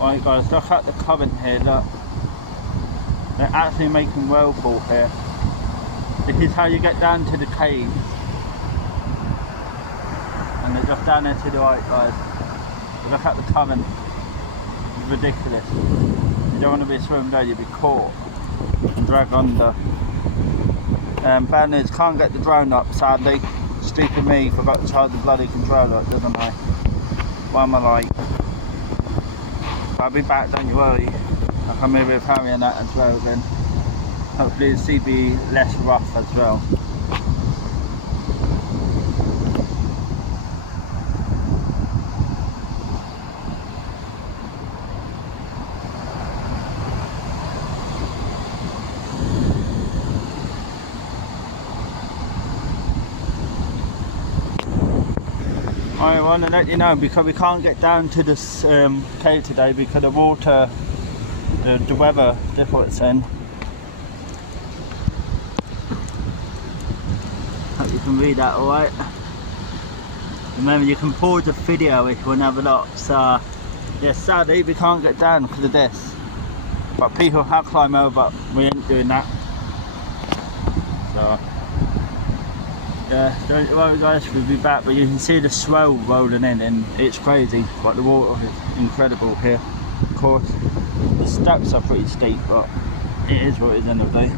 Right guys, look at the current here, look. They're actually making whirlpool here. This is how you get down to the caves. And they're just down there to the right guys. But look at the current. It's ridiculous. You don't want to be swimming there, you'll be caught and dragged under. Bad news, can't get the drone up sadly. Stupid me, forgot to charge the bloody controller, didn't I? Why am I like? I'll be back, don't you worry. I'll come here with Harry and that as well again. Hopefully the sea be less rough as well. I want to let you know because we can't get down to this cave today because the water, the weather, that's what it's saying. Hope you can read that alright. Remember you can pause the video if you want to have a look. So yeah, sadly we can't get down because of this. But people have climbed over, but we ain't doing that. So yeah, don't worry guys, we'll be back, but you can see the swell rolling in and it's crazy, but the water is incredible here. Of course, the steps are pretty steep, but it is what it is in the day.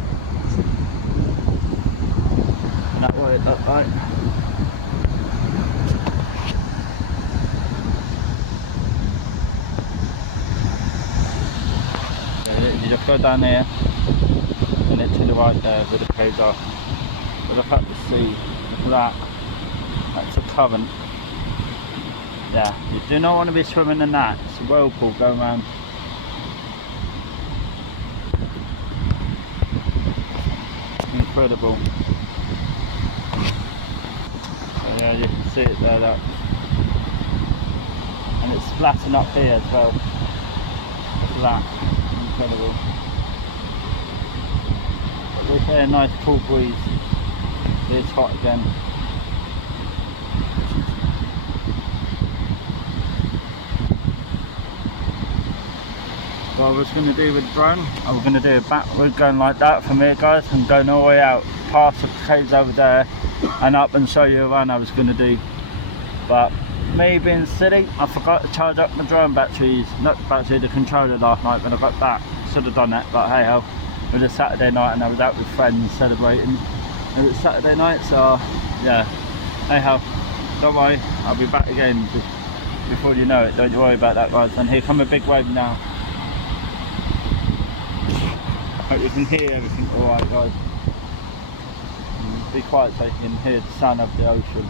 That's what it looks like. You just go down there and then to the right there where the caves are. But look at the sea. Look at that, that's a current. Yeah, you do not want to be swimming in that. It's a whirlpool going around. Incredible. So yeah, you can see it there, that. And it's splashing up here as well. Look at that, incredible. But there's a nice cool breeze. It's hot again. What I was going to do with the drone, I was going to do it backward, going like that from here guys, and going all the way out past the caves over there and up and show you around I was going to do. But me being silly, I forgot to charge up my drone batteries, not battery, the controller last night when I got back. Should have done that, but hey ho, it was a Saturday night and I was out with friends celebrating. And it's Saturday night, so yeah, hey ho, don't worry, I'll be back again before you know it, don't you worry about that guys. And here come a big wave now. Hope you can hear everything alright guys. Be quiet so you can hear the sound of the ocean.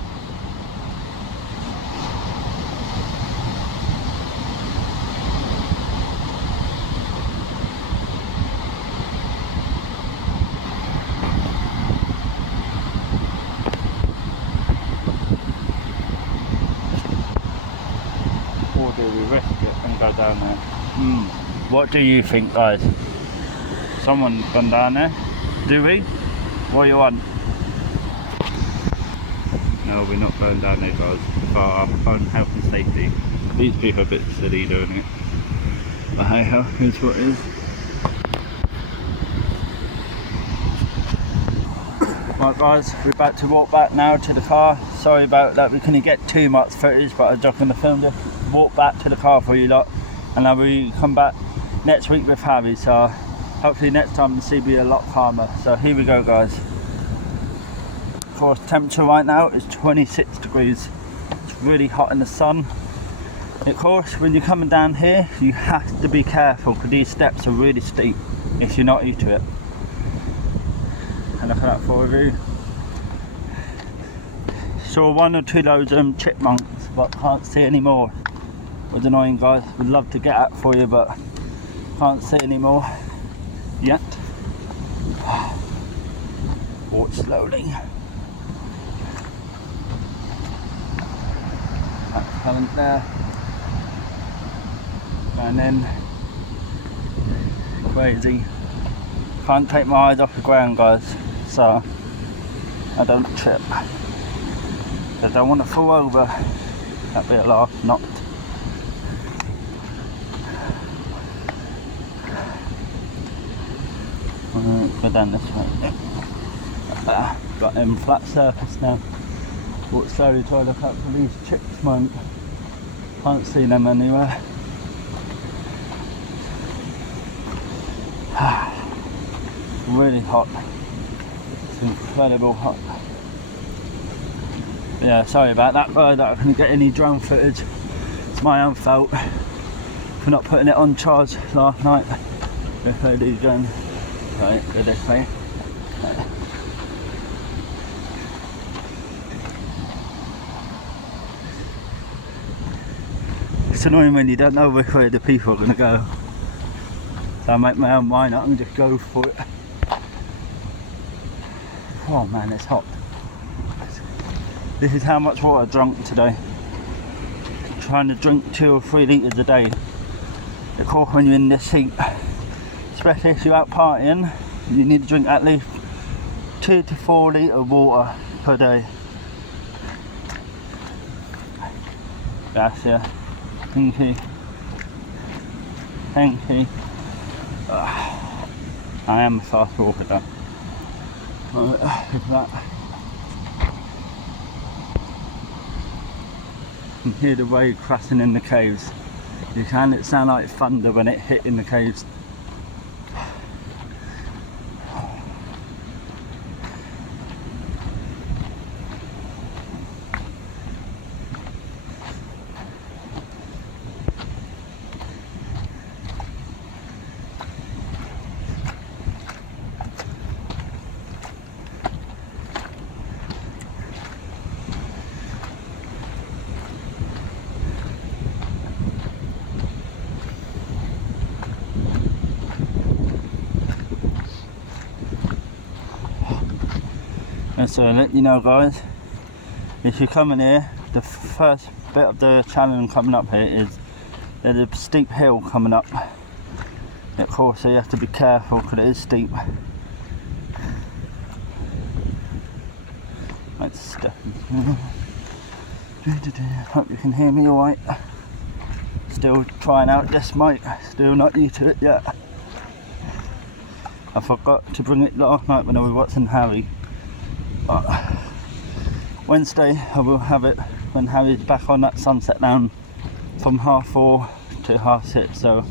Or do we risk it and go down there? What do you think guys? Someone's gone down there. Do we? What do you want? No, we're not going down there guys. For our own health and safety. These people are a bit silly doing it. But hey ho, here's what it is. Right guys, we're about to walk back now to the car. Sorry about that, we couldn't get too much footage, but I was just going to film this. Walk back to the car for you lot. And then we come back next week with Harry, so hopefully next time the sea will be a lot calmer. So here we go guys. Of course, temperature right now is 26 degrees. It's really hot in the sun. And of course, when you're coming down here, you have to be careful because these steps are really steep if you're not used to it. And look at that for you. Saw one or two loads of chipmunks, but can't see any more. It was annoying guys. Would love to get that for you, but can't see any more yet. Walk slowly. That's current there. And then crazy. Can't take my eyes off the ground guys, so I don't trip. I don't want to fall over. That'd be a laugh, not. Go down this way. Got in flat surface now. Walk slowly, try to look up for these chicks, man. Can't see them anywhere. Really hot. It's incredible hot. Yeah, sorry about that, but I couldn't get any drone footage. It's my own fault for not putting it on charge last night. This lady's going. Right, go this way. Right. It's annoying when you don't know which way the people are going to go. So I make my own mind up and just go for it. Oh man, it's hot. This is how much water I drank today. Trying to drink 2 or 3 litres a day. Of course, when you're in this heat, especially if you're out partying, you need to drink at least 2 to 4 litres of water per day. That's yeah. Thank you. Thank you. I am a fast walker though. Look at that. You can hear the wave crashing in the caves. You can, it sound like thunder when it hit in the caves. And so let you know guys, if you're coming here, the first bit of the challenge coming up here is there's a steep hill coming up. Of course, so you have to be careful because it is steep. Let's step. Hope you can hear me alright. Still trying out this mic, still not used to it yet. I forgot to bring it last night when I was watching Harry. But Wednesday I will have it when Harry's back on that sunset lounge from 4:30 to 6:30. So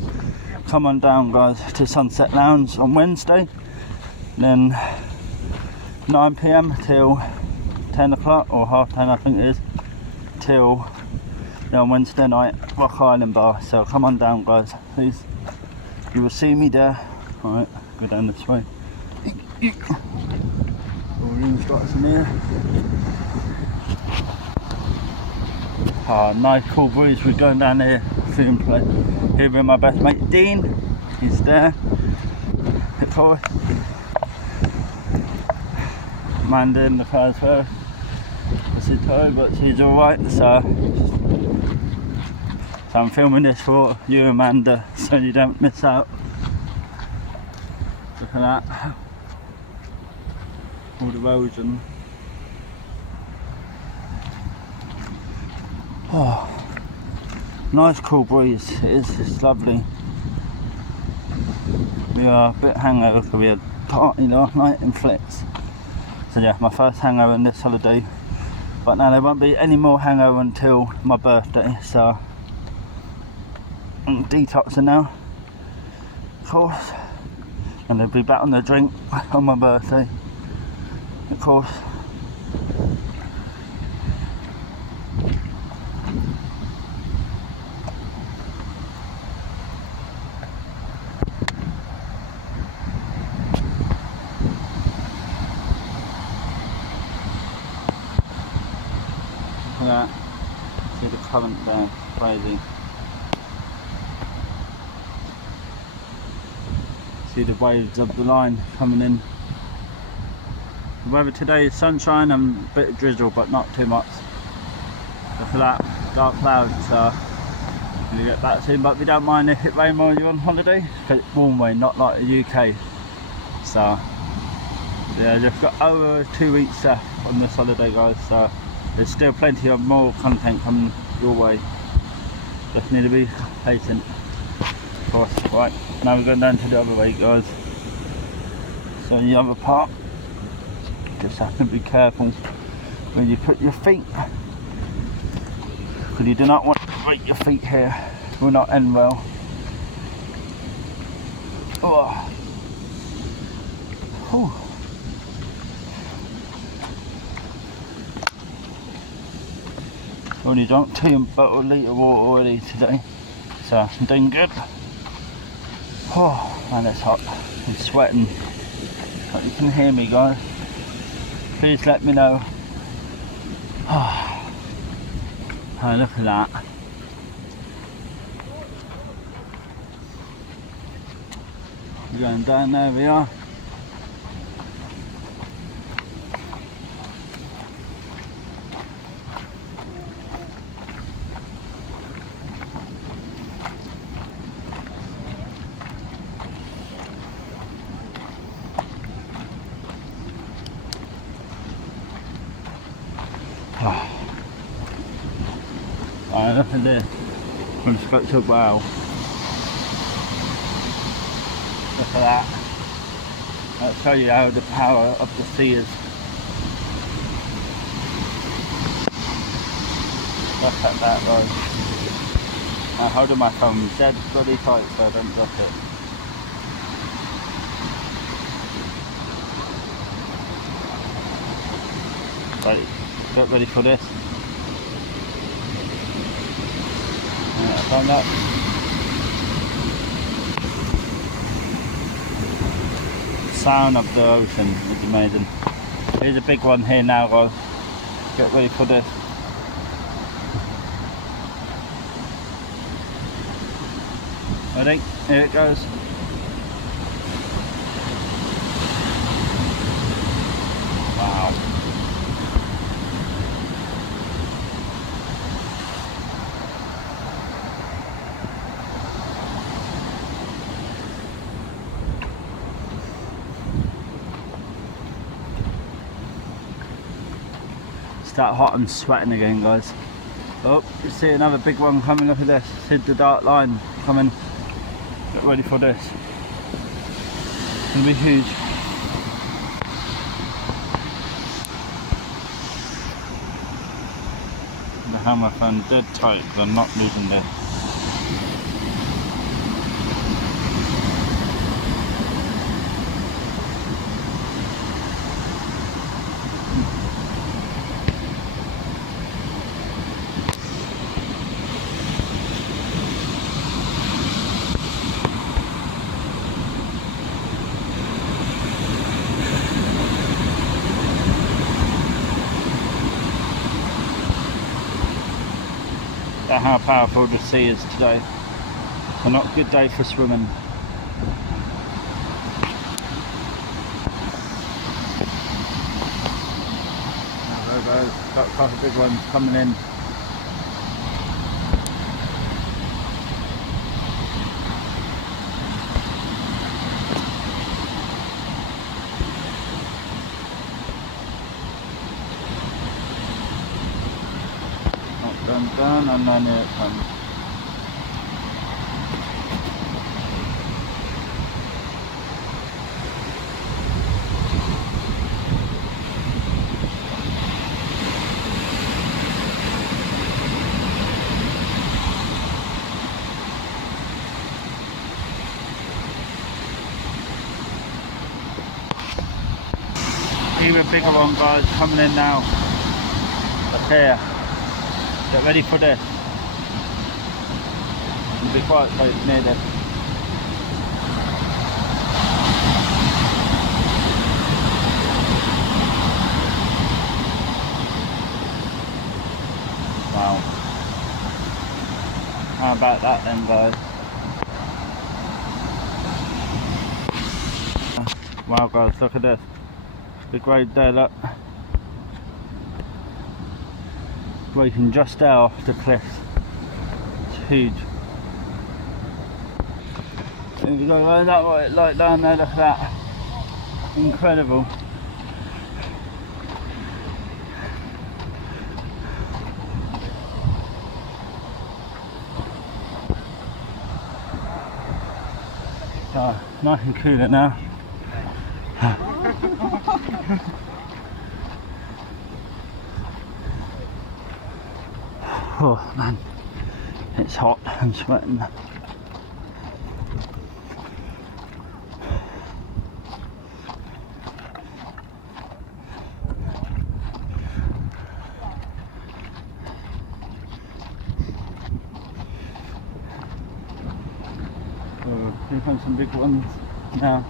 come on down guys to Sunset Lounge on Wednesday, then 9 PM till 10 o'clock or 10:30 I think it is, till on Wednesday night Rock Island Bar. So come on down guys, please. You will see me there. Alright, go down this way. Spots in here. Nice cool breeze. We're going down here, film play. Here with my best mate Dean. He's there. Of course. Amanda in the car as well. She's tired, but she's alright. So I'm filming this for you, Amanda, so you don't miss out. Look at that. All the roads and nice cool breeze. It's lovely. We are a bit hangover because we had party last night in Flicks. So yeah, my first hangover in this holiday. But now there won't be any more hangover until my birthday. So I'm detoxing now, of course, and they'll be back on the drink on my birthday. Of course. Look at that. See the current there, crazy. See the waves of the line coming in. The weather today is sunshine and a bit of drizzle, but not too much. Look at that, dark clouds, so we'll get back soon. But we don't mind if it rains while you're on holiday, because it's warm way, not like the UK. So yeah, just got over 2 weeks left on this holiday guys, so there's still plenty of more content coming your way. Just need to be patient. Of course, right, now we're going down to the other way guys. So the other part, just have to be careful where you put your feet, because you do not want to break your feet here. It will not end well. Oh. Whew. Only drunk 2 litre water already today, so I'm doing good. Oh man, it's hot. I'm sweating. Hope you can hear me, guys. Please let me know. Oh, look at that. We're going down, there we are. Alright, look at this. From Scotch to wow. Look at that. I'll show you how the power of the sea is. Look at that, guys. I'm holding my phone dead bloody tight so I don't drop it. Right, get ready for this. Done that. The sound of the ocean is amazing. Here's a big one here now, guys. Get ready for this. Ready? Here it goes. Wow. It's that hot and sweating again, guys. Oh, you see another big one coming. Look at this. See the dark line coming. Get ready for this. It's gonna be huge. The hammer phone dead tight because I'm not losing this. How powerful the sea is today. A not good day for swimming. There goes, got quite a big one coming in. Done, and then here it comes. Even bigger one, guys, coming in now. That's here. Get ready for this. Be quiet so it's near this. Wow. How about that then, guys? Wow, guys, look at this. Big wave there, look. Breaking just there off the cliff. It's huge. Here we go, right that way, like down there, look at that. Incredible. Oh, nice and cooler now. Oh man, it's hot and sweating. We found some big ones now.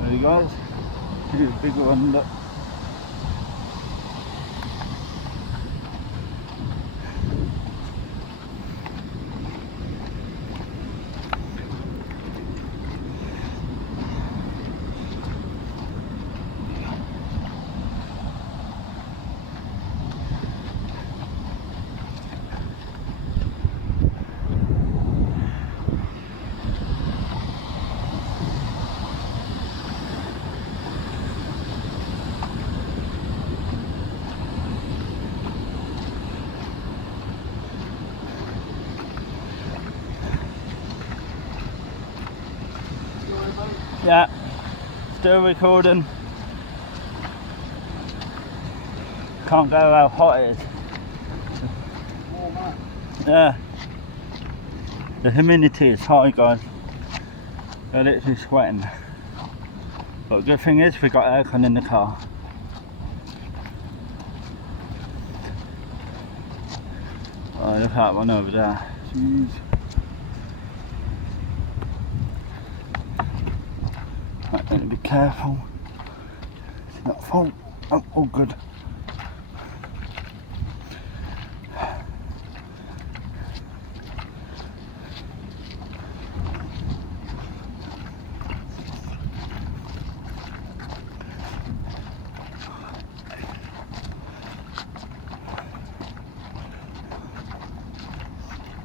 There you guys, here's a big one. Look. Yeah, still recording. Can't go how hot it is. Yeah, the humidity is high, guys. They're literally sweating. But the good thing is we got aircon in the car. Oh, look at that one over there. Jeez. Right, need to be careful. It's not full. Oh, all good.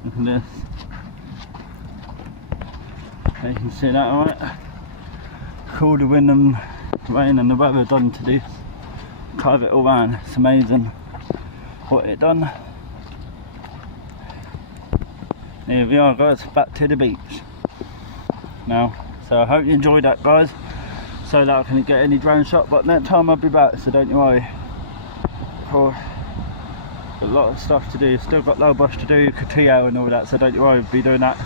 Look at this. You can see that, alright? Cool, the wind and rain and the weather done to do. Carve it all around. It's amazing what it done. Here we are, guys, back to the beach now. So I hope you enjoyed that, guys, so that I can get any drone shot, but next time I'll be back, so don't you worry. Cool. Got a lot of stuff to do, still got low bush to do, Cotillo and all that, so don't you worry, I'll be doing that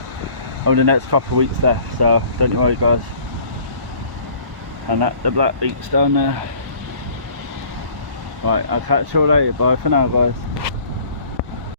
over the next couple of weeks there, so don't you worry, guys. And that the black beach down there. Right, I'll catch you all later, bye for now, guys.